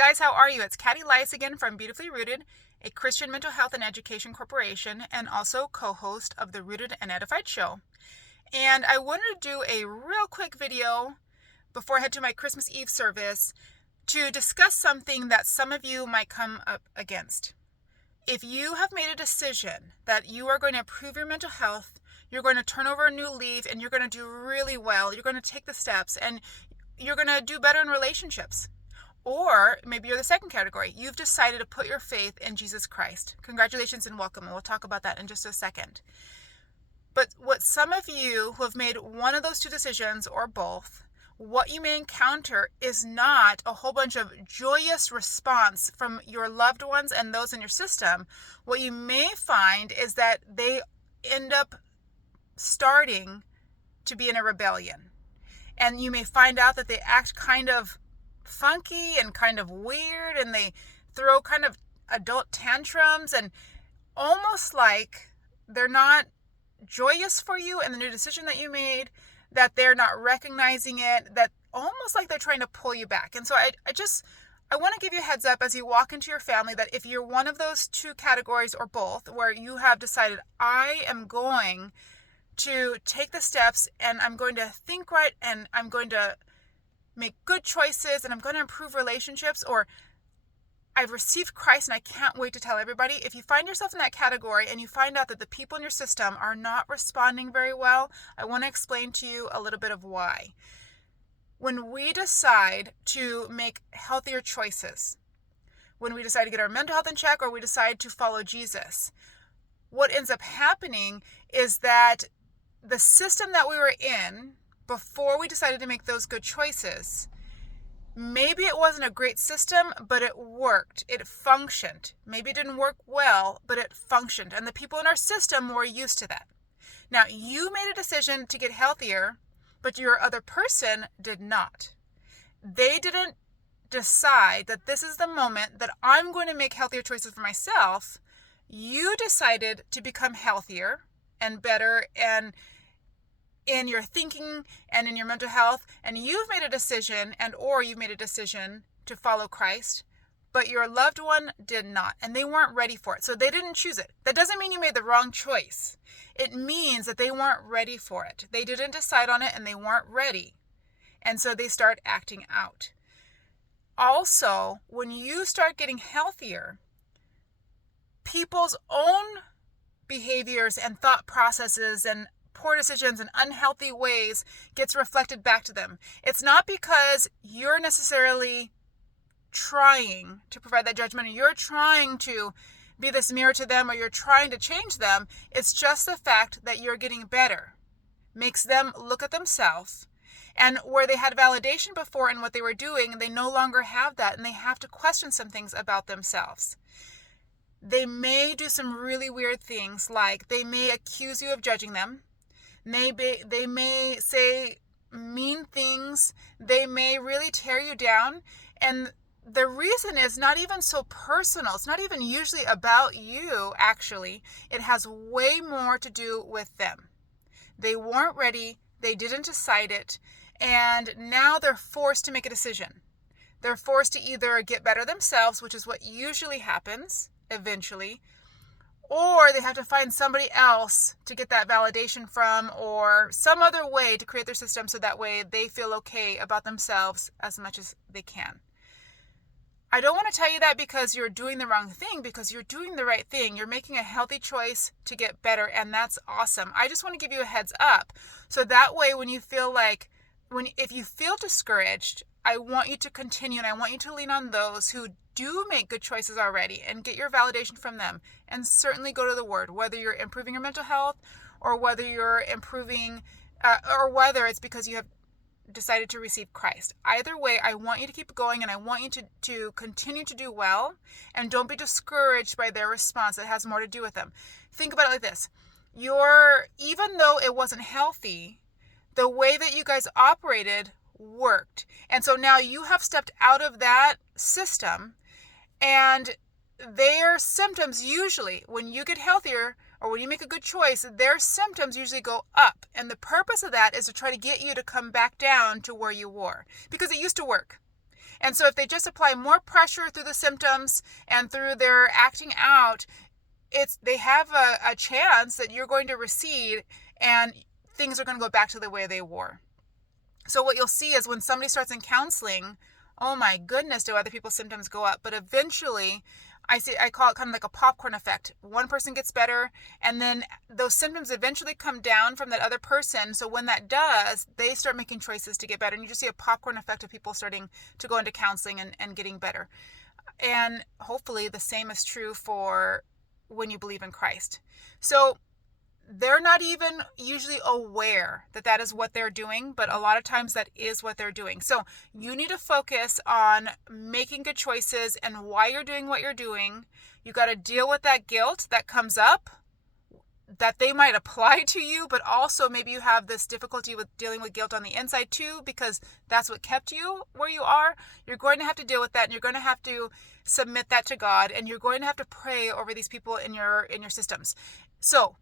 guys, how are you? It's Katty Lice again from Beautifully Rooted, a Christian mental health and education corporation, and also co-host of the Rooted and Edified show. And I wanted to do a real quick video before I head to my Christmas Eve service to discuss something that some of you might come up against. If you have made a decision that you are going to improve your mental health, you're going to turn over a new leaf, and you're going to do really well, you're going to take the steps, and you're going to do better in relationships. Or maybe you're the second category. You've decided to put your faith in Jesus Christ. Congratulations and welcome. And we'll talk about that in just a second. But what some of you who have made one of those two decisions or both, what you may encounter is not a whole bunch of joyous response from your loved ones and those in your system. What you may find is that they end up starting to be in a rebellion. And you may find out that they act kind of funky and kind of weird, and they throw kind of adult tantrums, and almost like they're not joyous for you and the new decision that you made, that they're not recognizing it, that almost like they're trying to pull you back. And so I want to give you a heads up as you walk into your family that if you're one of those two categories or both, where you have decided, I am going to take the steps and I'm going to think right and I'm going to make good choices and I'm going to improve relationships, or I've received Christ and I can't wait to tell everybody. If you find yourself in that category and you find out that the people in your system are not responding very well, I want to explain to you a little bit of why. When we decide to make healthier choices, when we decide to get our mental health in check, or we decide to follow Jesus, what ends up happening is that the system that we were in before we decided to make those good choices, maybe it wasn't a great system, but it worked. It functioned. Maybe it didn't work well, but it functioned. And the people in our system were used to that. Now, you made a decision to get healthier, but your other person did not. They didn't decide that this is the moment that I'm going to make healthier choices for myself. You decided to become healthier and better and in your thinking and in your mental health, and you've made a decision or you've made a decision to follow Christ, but your loved one did not, and they weren't ready for it. So they didn't choose it. That doesn't mean you made the wrong choice. It means that they weren't ready for it. They didn't decide on it and they weren't ready. And so they start acting out. Also, when you start getting healthier, people's own behaviors and thought processes and poor decisions and unhealthy ways gets reflected back to them. It's not because you're necessarily trying to provide that judgment, or you're trying to be this mirror to them, or you're trying to change them. It's just the fact that you're getting better makes them look at themselves, and where they had validation before in what they were doing, they no longer have that, and they have to question some things about themselves. They may do some really weird things, like they may accuse you of judging them. Maybe they may say mean things. They may really tear you down. And the reason is not even so personal. It's not even usually about you, actually. It has way more to do with them. They weren't ready. They didn't decide it. And now they're forced to make a decision. They're forced to either get better themselves, which is what usually happens eventually, or they have to find somebody else to get that validation from, or some other way to create their system so that way they feel okay about themselves as much as they can. I don't want to tell you that because you're doing the wrong thing, because you're doing the right thing. You're making a healthy choice to get better, and that's awesome. I just want to give you a heads up so that way when you feel like, if you feel discouraged, I want you to continue, and I want you to lean on those who do make good choices already and get your validation from them, and certainly go to the Word, whether you're improving your mental health, or whether you're improving, or whether it's because you have decided to receive Christ. Either way, I want you to keep going, and I want you to continue to do well, and don't be discouraged by their response. It has more to do with them. Think about it like this. Even though it wasn't healthy, the way that you guys operated worked. And so now you have stepped out of that system, and their symptoms usually, when you get healthier or when you make a good choice, their symptoms usually go up. And the purpose of that is to try to get you to come back down to where you were, because it used to work. And so if they just apply more pressure through the symptoms and through their acting out, they have a chance that you're going to recede and things are going to go back to the way they were. So what you'll see is when somebody starts in counseling, oh my goodness, do other people's symptoms go up? But eventually, I call it kind of like a popcorn effect. One person gets better, and then those symptoms eventually come down from that other person. So when that does, they start making choices to get better. And you just see a popcorn effect of people starting to go into counseling and getting better. And hopefully the same is true for when you believe in Christ. So they're not even usually aware that that is what they're doing, but a lot of times that is what they're doing. So you need to focus on making good choices and why you're doing what you're doing. You got to deal with that guilt that comes up that they might apply to you, but also maybe you have this difficulty with dealing with guilt on the inside too, because that's what kept you where you are. You're going to have to deal with that, and you're going to have to submit that to God, and you're going to have to pray over these people in your systems. So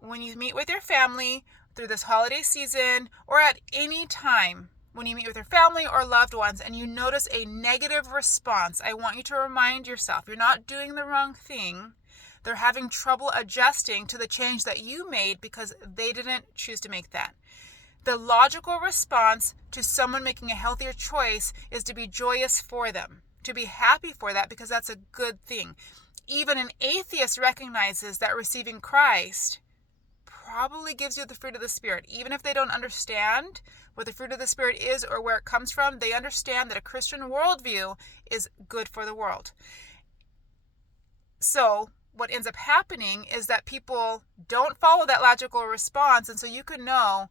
when you meet with your family through this holiday season, or at any time when you meet with your family or loved ones and you notice a negative response, I want you to remind yourself you're not doing the wrong thing. They're having trouble adjusting to the change that you made because they didn't choose to make that. The logical response to someone making a healthier choice is to be joyous for them, to be happy for that, because that's a good thing. Even an atheist recognizes that receiving Christ probably gives you the fruit of the Spirit. Even if they don't understand what the fruit of the Spirit is or where it comes from, they understand that a Christian worldview is good for the world. So what ends up happening is that people don't follow that logical response, and so you can know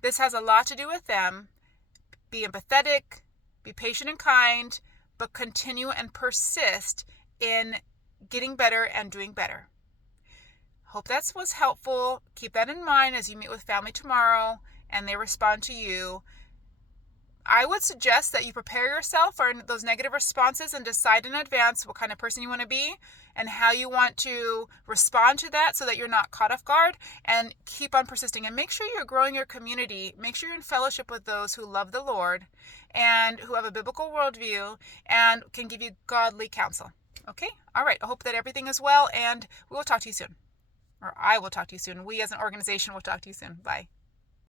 this has a lot to do with them. Be empathetic, be patient and kind, but continue and persist in getting better and doing better. Hope that was helpful. Keep that in mind as you meet with family tomorrow and they respond to you. I would suggest that you prepare yourself for those negative responses and decide in advance what kind of person you want to be and how you want to respond to that so that you're not caught off guard, and keep on persisting. And make sure you're growing your community. Make sure you're in fellowship with those who love the Lord and who have a biblical worldview and can give you godly counsel. Okay? All right. I hope that everything is well, and we will talk to you soon. Or I will talk to you soon. We as an organization will talk to you soon. Bye.